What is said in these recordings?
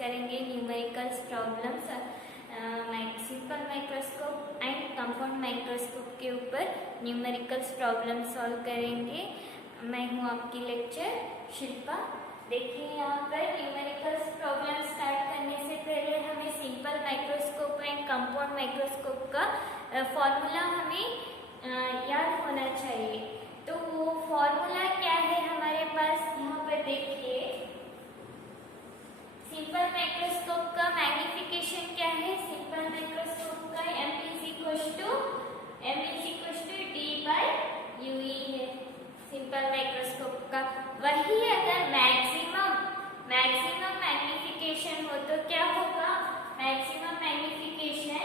करेंगे numericals problems simple microscope and compound microscope के ऊपर न्यूमेरिकल्स प्रॉब्लम सॉल्व करेंगे। मैं हूँ आपकी लेक्चर शिल्पा। देखिए यहाँ पर न्यूमेरिकल्स प्रॉब्लम स्टार्ट करने से पहले हमें simple microscope and compound microscope का फॉर्मूला हमें याद होना चाहिए। तो वो फॉर्मूला क्या है हमारे पास, यहाँ पर देखिए सिंपल माइक्रोस्कोप का मैग्निफिकेशन क्या है। सिंपल माइक्रोस्कोप का m is equal to d by ue है सिंपल माइक्रोस्कोप का। वही अगर मैक्सिमम मैग्निफिकेशन हो तो क्या होगा, maximum magnification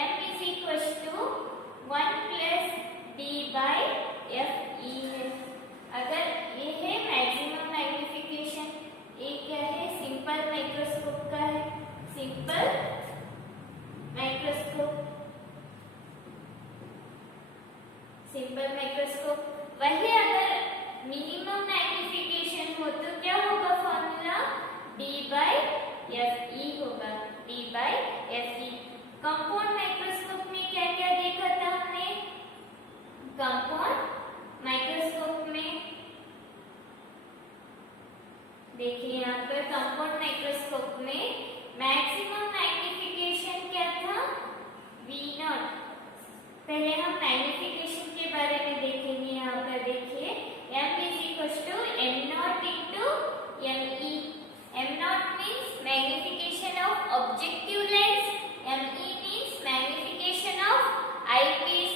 m is equal to 1 plus d by fe है। अगर ये है मैक्सिमम मैग्निफिकेशन, ये क्या है सिंपल माइक्रोस्कोप का है, सिंपल माइक्रोस्कोप। वही अगर मिनिमम मैग्निफिकेशन हो तो क्या होगा फॉर्मूला, d बाय fe होगा, d by fe। Compound microscope में क्या क्या देखा था हमने, कंपाउंड माइक्रोस्कोप में देखिए यहाँ पर कंपाउंड माइक्रोस्कोप में मैक्सिमम मैग्निफिकेशन क्या था, V0। पहले हम मैग्निफिकेशन के बारे में देखेंगे। यहाँ पर देखिए m is equal to m0 into me। m0 means magnification of objective lens, me means magnification of eyepiece,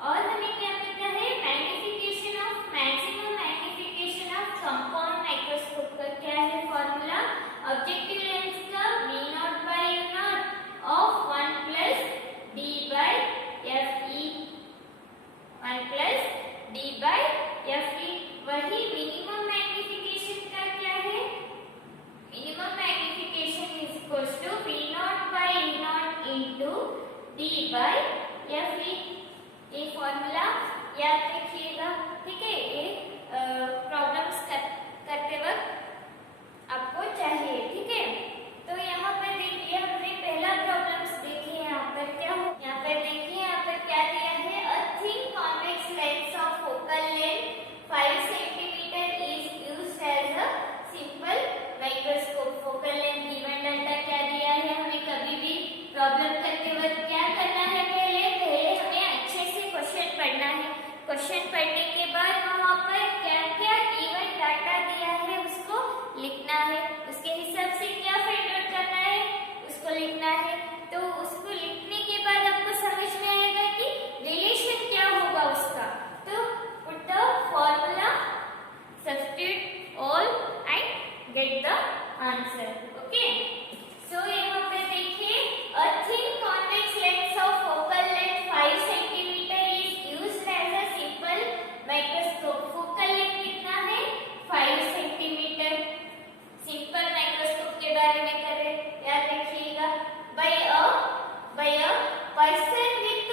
और हमें क्या पता है magnification of maximum magnification of compound microscope का क्या है फॉर्मूला, ऑब्जेक्टिव लेंस का V0 by U0 of 1 plus d by fe, 1 plus d by fe। वही मिनिमम मैग्निफिकेशन का क्या है, minimum magnification is equal to V0 by U0 into d by fe। ये formula याद रखिएगा, ठीक है। ये प्रॉब्लम्स करते वक्त आपको चाहिए, ठीक है। तो यहाँ पर देखिए हमने पहला प्रॉब्लम्स देखे। यहाँ पर क्या हो, यहाँ पर देखिए यहाँ पर क्या दिया है, a thin convex lens of focal length 5 centimetre is used as a simple microscope. Focal length given data क्या दिया है, हमें कभी भी प्रॉब्लम करते वक्त क्या करना है, पहले हमें अच्छे से क्वेश्चन पढ़ना है। क्वेश्चन पढ़ने के बाद वहाँ पर क्या क्या गिवन डाटा दिया है उसको लिखना है, उसके हिसाब से क्या फाइंड आउट करना है उसको लिखना है। तो उसको लिखने के बाद आपको समझ में आएगा कि रिलेशन क्या होगा उसका। तो put the formula, substitute all and get the answer. Okay, so यहाँ पे देखिए a thin convex lens of focal length 5 centimetre is used as a simple microscope. Focal length कितना है, 5 सेंटीमीटर। सिंपल माइक्रोस्कोप के बारे में कर रहे, याद रखिएगा। By a person with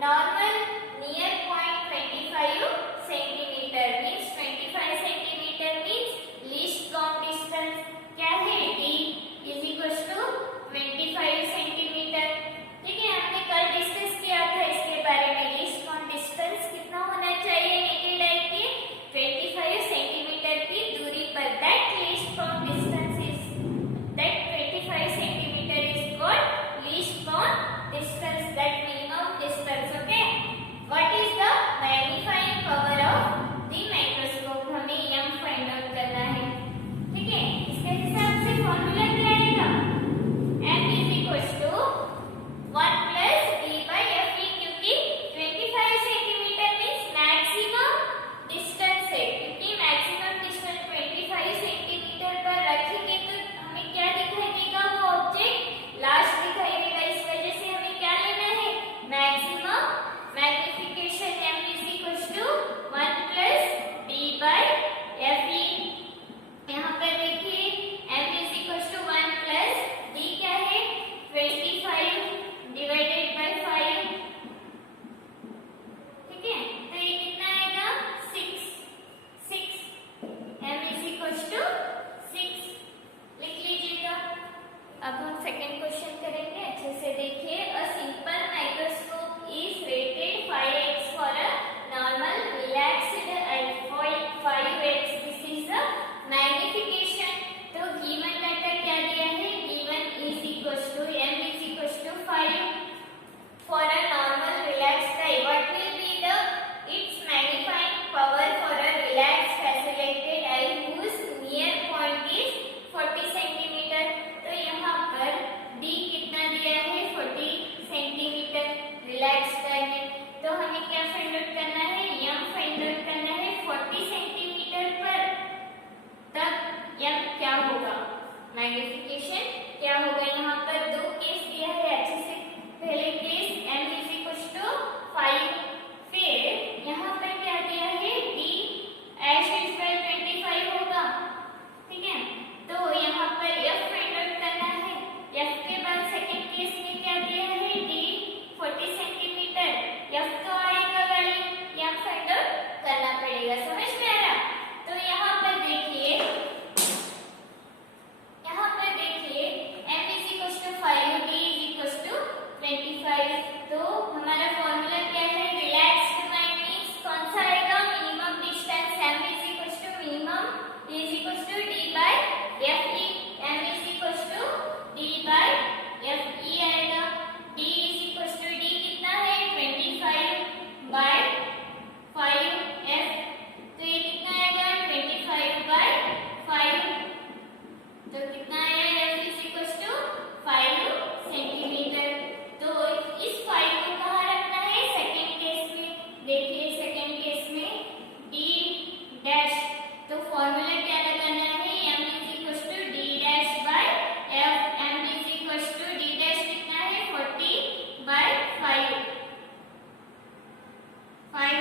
normal near point 25 centimetre means 25 centimetre means least count distance क्या है, d is equal to magnification क्या होगा, यहाँ पर दो केस दिया है अच्छे से। पहले case m is equal to 5, फिर यहाँ पर क्या दिया है d एश इज बाय 25 होगा, ठीक है। तो यहाँ पर f फाइंड आउट करना है। f के बाद सेकंड केस में क्या दिया है d 40 सेंटीमीटर, f तो आएगा वैल्यू, f फाइंड आउट करना पड़ेगा, समझ में आ रहा। तो यहाँ पर देखिए m is equal to 5, d is equal to 25। तो हमारा फॉर्मूला क्या है, रिलैक्स्ड माइंड मींस कौन सा आएगा, minimum distance m is equal to minimum d is equal to d by fe, m is equal to d by fe आएगा। d is equal to d कितना है 25 बाय 5f, तो ये कितना आएगा 25 बाय 5, तो कितना आया f is equal to 5 centimetre. तो इस 5 को कहाँ रखना है, सेकंड केस में। देखिए सेकंड केस में d डैश, तो फॉर्मूला क्या लगाना है, m is equal to d dash by f, m is equal to d dash कितना है 40 by 5, 5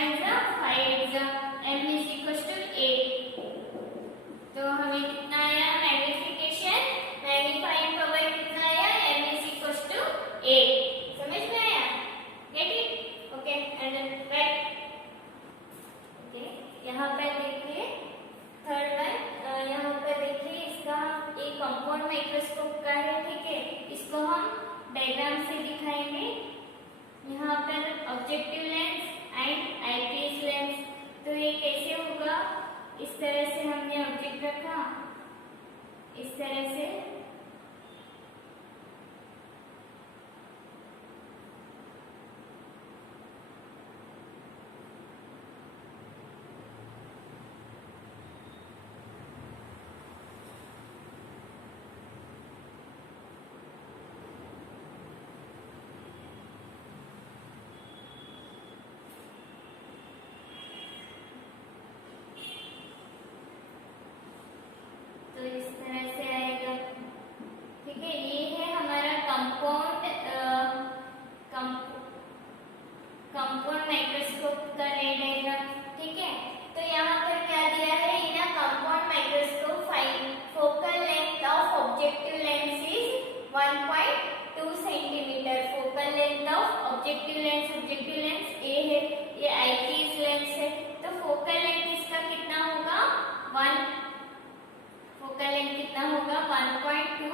m is equal to 8। तो हमें कितना आया मैग्निफिकेशन, मैग्नीफाइंग पावर कितना आया, m इज इक्वल टू 8। समझ में आया, get it, okay and right. Okay यहाँ पर देखिए थर्ड वन, यहाँ पर देखिए इसका एक कंपाउंड माइक्रोस्कोप का है, ठीक है। इसको हम डायग्राम से दिखाएंगे। यहाँ पर objective lens and eyepiece lens, तो ये कैसे होगा, इस तरह से हमने ऑब्जेक्ट रखा, इस तरह से तो इस तरह से आएगा, ठीक है। ये है हमारा कंपाउंड माइक्रोस्कोप का रे डायग्राम, ठीक है। तो यहाँ पर क्या दिया है, in a compound microscope focal length of objective lens is 1.2 centimetre. Focal length of objective lens ए है, ये आईपीस लेंस है, तो फोकल लेंथ इसका कितना होगा, फोकल लेंथ कितना होगा 1.2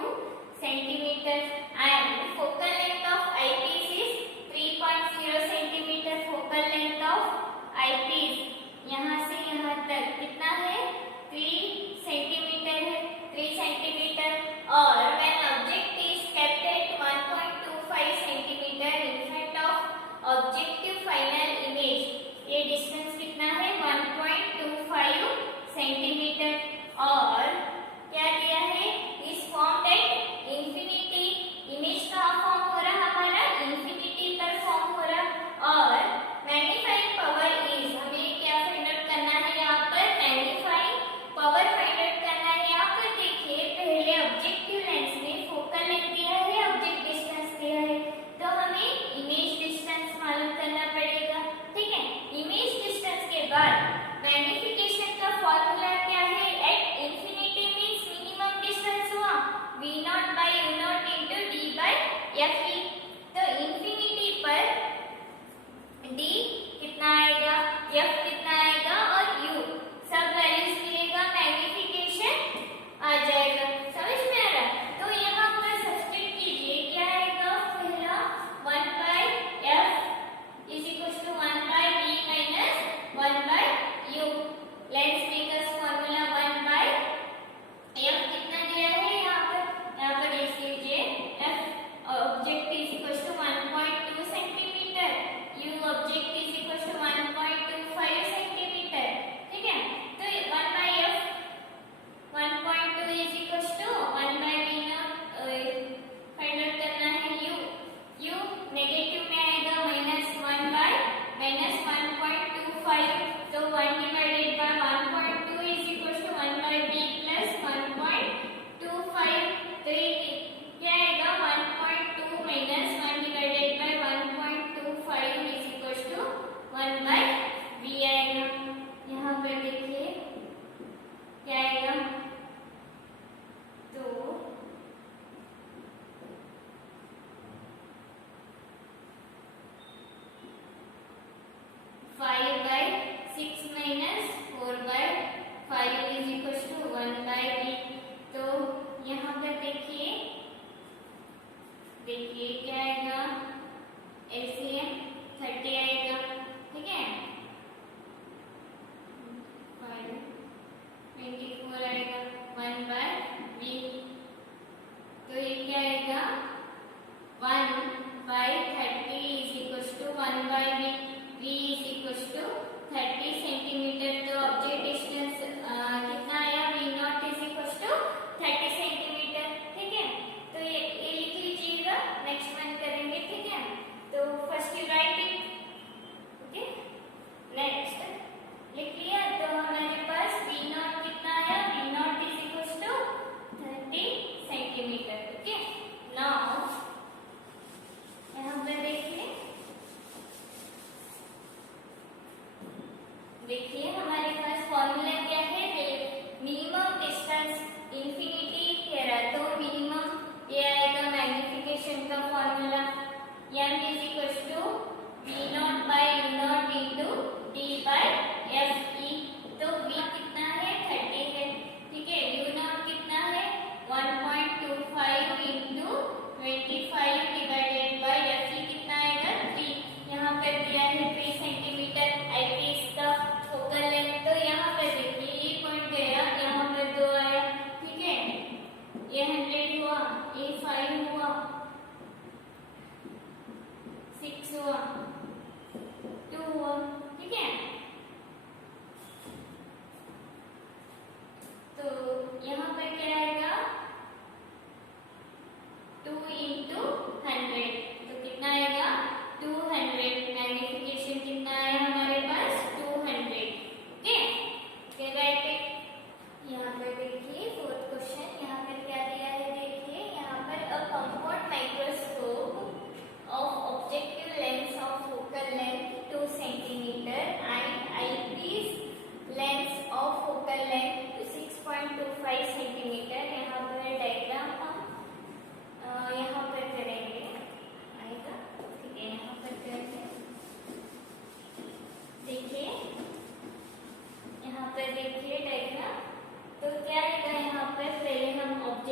centimetre and focal length of eyepiece is 3.0 centimetre. Focal length of eyepiece यहाँ से यहाँ तक कितना है 3 सेंटीमीटर है, 3 सेंटीमीटर। और when object is kept at 1.25 centimetre in front of objective final image, ये डिस्टेंस कितना है 1.25 सेंटीमीटर। और क्या दिया है, इस फॉर्म एट इंफिनिटी, इमेज का फॉर्म हो रहा हमारा इंफिनिटी पर फॉर्म हो रहा। और मैग्नीफाइंग पावर इज, हमें क्या फाइंड आउट करना है यहाँ पर, मैग्नीफाइंग पावर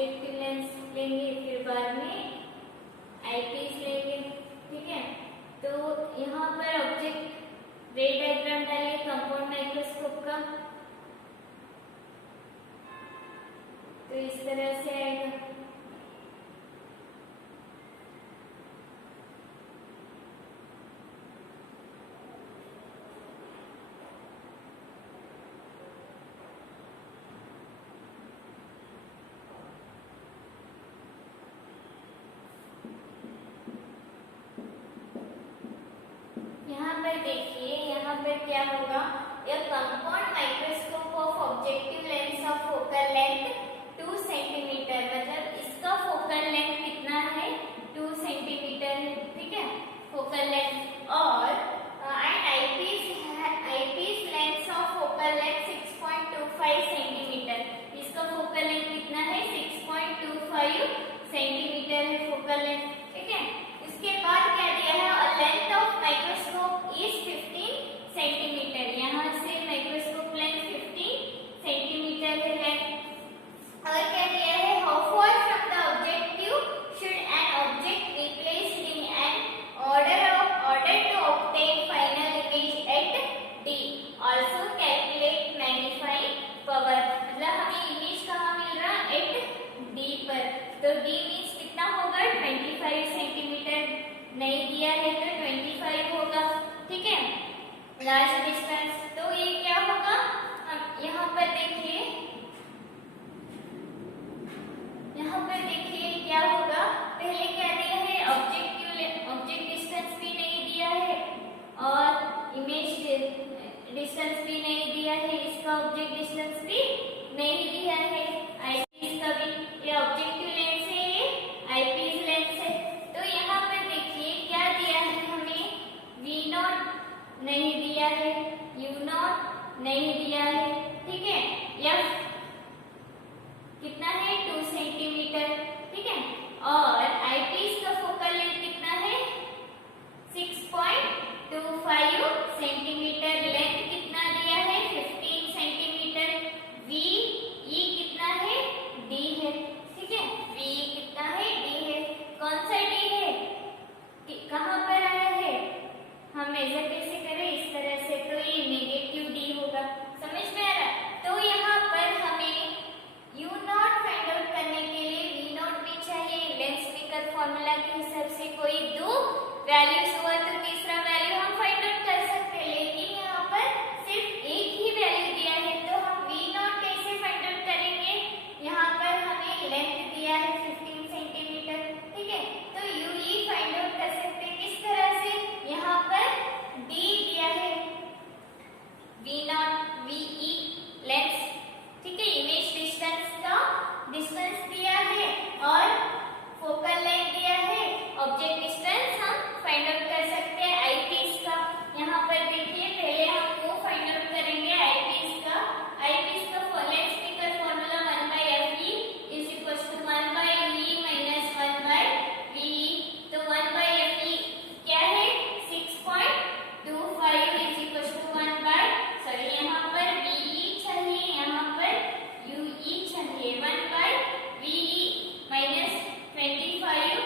ऑब्जेक्टिव लेंस लेंगे, फिर बाद में आईपीस लेंगे, ठीक है। तो यहाँ पर ऑब्जेक्ट रे डायग्राम डालिए कंपाउंड माइक्रोस्कोप का, तो इस तरह से आएगा। यहाँ पर देखिए, यहाँ पर क्या होगा, यह compound microscope of objective lens of focal length 2 centimetre, मतलब इसका फोकल लेंथ कितना है, 2 सेंटीमीटर है, ठीक है, फोकल लेंथ। और eyepiece lens of focal length 6.25 centimetre, इसका फोकल लेंथ कितना है, 6.25 सेंटीमीटर है फोकल लेंथ, ठीक है। उसके बाद क्या दिया है, और length of microscope is 15 centimetre, यहाँ से माइक्रोस्कोप लेंथ 15 सेंटीमीटर है लेंथ। और क्या दिया है, how far from the objective should an object be placed in an order to obtain final image at D, also calculate magnifying power, मतलब हमें image कहाँ मिल रहा है, एट D पर, तो D मीन्स कितना होगा, 25 सेंटीमीटर, नहीं दिया है तो 25 होगा, ठीक है, लार्ज डिस्टेंस। तो ये क्या होगा, हम यहाँ पर देखिए, यहाँ पर देखिए क्या होगा, पहले क्या दिया है, ऑब्जेक्ट डिस्टेंस भी नहीं दिया है और इमेज डिस्टेंस भी नहीं दिया है, इसका ऑब्जेक्ट डिस्टेंस भी नहीं दिया है, आईपीस का भी, ये ऑब्जेक्टिव लेंस है, ये आईपीस लेंस है। तो यहाँ पर देखिए क्या दिया है हमें, V0 नहीं दिया है, U0 नहीं दिया है, ठीक है, F कितना है, 2 सेंटीमीटर, ठीक है, और आईपीस का फोकल लेंथ कितना है, 6.25 सेंटीमीटर, लेंथ कितना दिया है, 15 सेंटीमीटर, VE कितना है, D है, ठीक है, VE कितना है, D है, कौन सा D है, कहाँ पर आया है, हम मेजर कैसे करें, इस तरह से, तो ये नेगेटिव D होगा, समझ में आ रहा है। तो यहाँ पर हमें U0 फाइंड आउट करने के लिए V0 भी चाहिए, लेंस मेकर फॉर्मूला के हिसाब से कोई दो वैल्यूज हुआ तो तीसरा वैल्यू हम फाइंड आउट कर सकते हैं, लेकिन यहाँ पर सिर्फ एक ही वैल्यू दिया है, तो हम V0 कैसे फाइंड आउट करेंगे, यहाँ पर हमें लेंथ दिया है 15 सेंटीमीटर, ठीक है, तो UE फाइंड आउट कर सकते हैं, किस तरह से, यहाँ पर D दिया है, V0 VE लेंस, ठीक है, इमेज डिस्टेंस का डिस्टेंस दिया है और फोकल लेंथ दिया है, ऑब्जेक्ट डिस्टेंस हम फाइंड आउट कर सकते हैं आईपीस का। यहाँ पर देखिए, पहले हम वो फाइंड आउट करेंगे आईपीस का lens maker formula 1/FE is equal to 1/UE minus 1/VE, तो 1/FE क्या है, 6.25 इज इक्वल टू 1/, यहाँ पर VE चाहिए, यहाँ पर UE चाहिए, 1/VE minus 25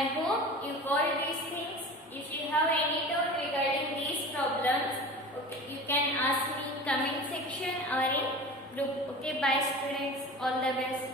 I hope you got these things. If you have any doubt regarding these problems, okay, you can ask me in comment section or in group. Okay, bye students. All the best.